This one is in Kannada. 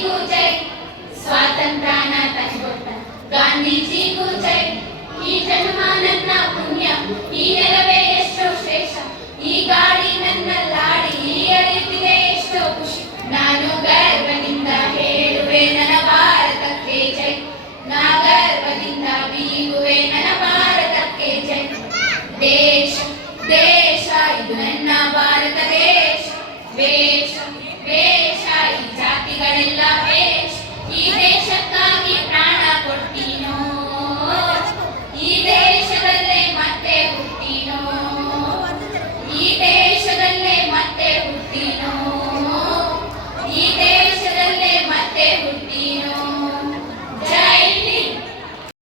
ಗಾಂಧೀಜಿಗೂ ಜೈ, ಸ್ವಾತಂತ್ರ್ಯನ ತಂದ್ಕೊಟ್ಟ ಗಾಂಧೀಜಿಗೂ ಜೈ. ಈ ಜನ್ಮ ನನ್ನ ಪುಣ್ಯ, ಈ ನೆಲವೇ ಎಷ್ಟೋ ಶ್ರೇಷ್ಠ, ಈ ಗಾಳಿ ನನ್ನ ಲಾಡಿ, ಈ ಅರಿಯುತ್ತಿದೆ ಎಷ್ಟೋ ಖುಷಿ. ನಾನು ಗರ್ವದಿಂದ ಹೇಳುವೆ ನನ್ನ ಭಾರತಕ್ಕೆ ಜೈ, ನಾ ಗರ್ವದಿಂದ ಬೀಗುವೆ ನನ್ನ ಭಾರತಕ್ಕೆ ಜೈ. ದೇಶ ದೇಶ ಇದು ನನ್ನ ಭಾರತ ದೇಶ, ವೇಷ ವೇಷ ಈ ಜಾತಿಗಳೆಲ್ಲ ವೇಷ. ಈ ದೇಶಕ್ಕಾಗಿ ಪ್ರಾಣ ಕೊಟ್ಟಿನೋ, ಈ ದೇಶದಲ್ಲೇ ಮತ್ತೆ ಹುಟ್ಟಿನೋ, ಈ ದೇಶದಲ್ಲೇ ಮತ್ತೆ ಹುಟ್ಟಿನೋ.